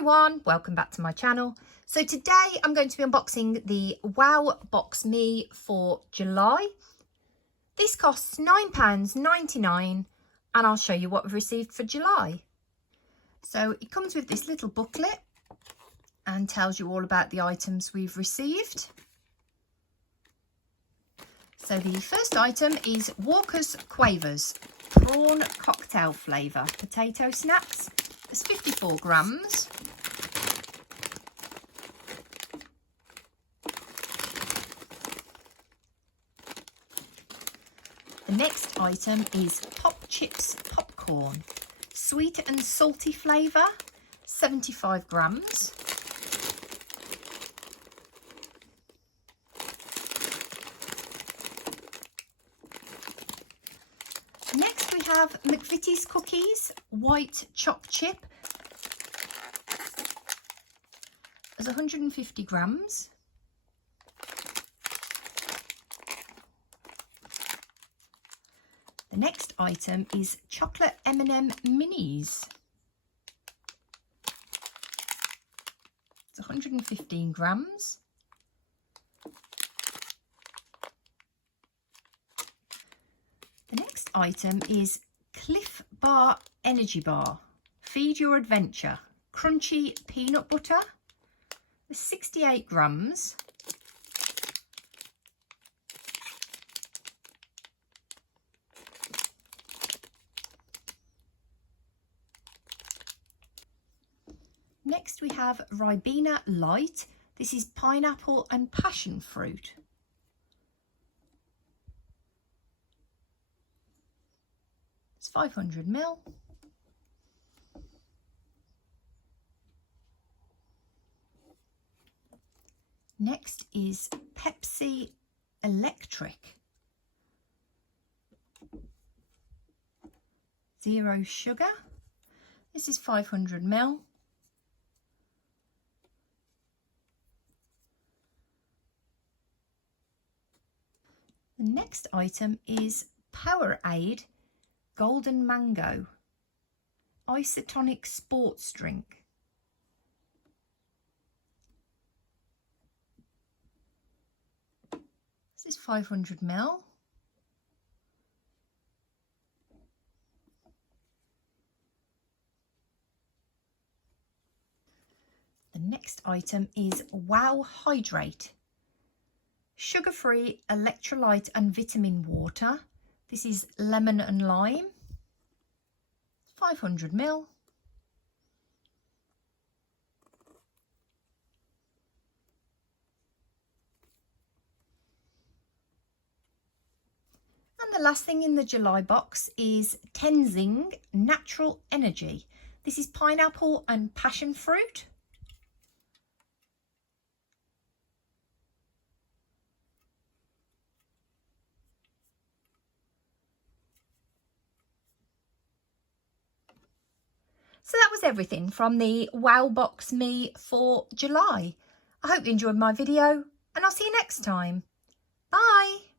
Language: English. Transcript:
everyone, welcome back to my channel. So today I'm going to be unboxing the WowBoxMe for July. This costs £9.99 and I'll show you what we've received for July. So it comes with this little booklet and tells you all about the items we've received. So the first item is Walker's Quavers prawn cocktail flavour potato snacks. It's 54 grams. The next item is Popchips popcorn, sweet and salty flavour, 75 grams. Next we have McVities cookies, white choc chip. There's 150 grams. The next item is chocolate M&M minis. It's 115 grams. The next item is Clif Bar energy bar. Feed your adventure. Crunchy peanut butter. 68 grams. Next we have Ribena Light. This is pineapple and passion fruit. It's 500 ml. Next is Pepsi Electric. Zero sugar. This is 500 ml. The next item is Powerade Golden Mango Isotonic Sports Drink. This is 500 ml. The next item is Wow Hydrate. Sugar-free electrolyte and vitamin water. This is lemon and lime. 500 ml. And the last thing in the July box is Tenzing Natural Energy. This is pineapple and passion fruit. So that was everything from the WowBoxMe for July. I hope you enjoyed my video and I'll see you next time. Bye.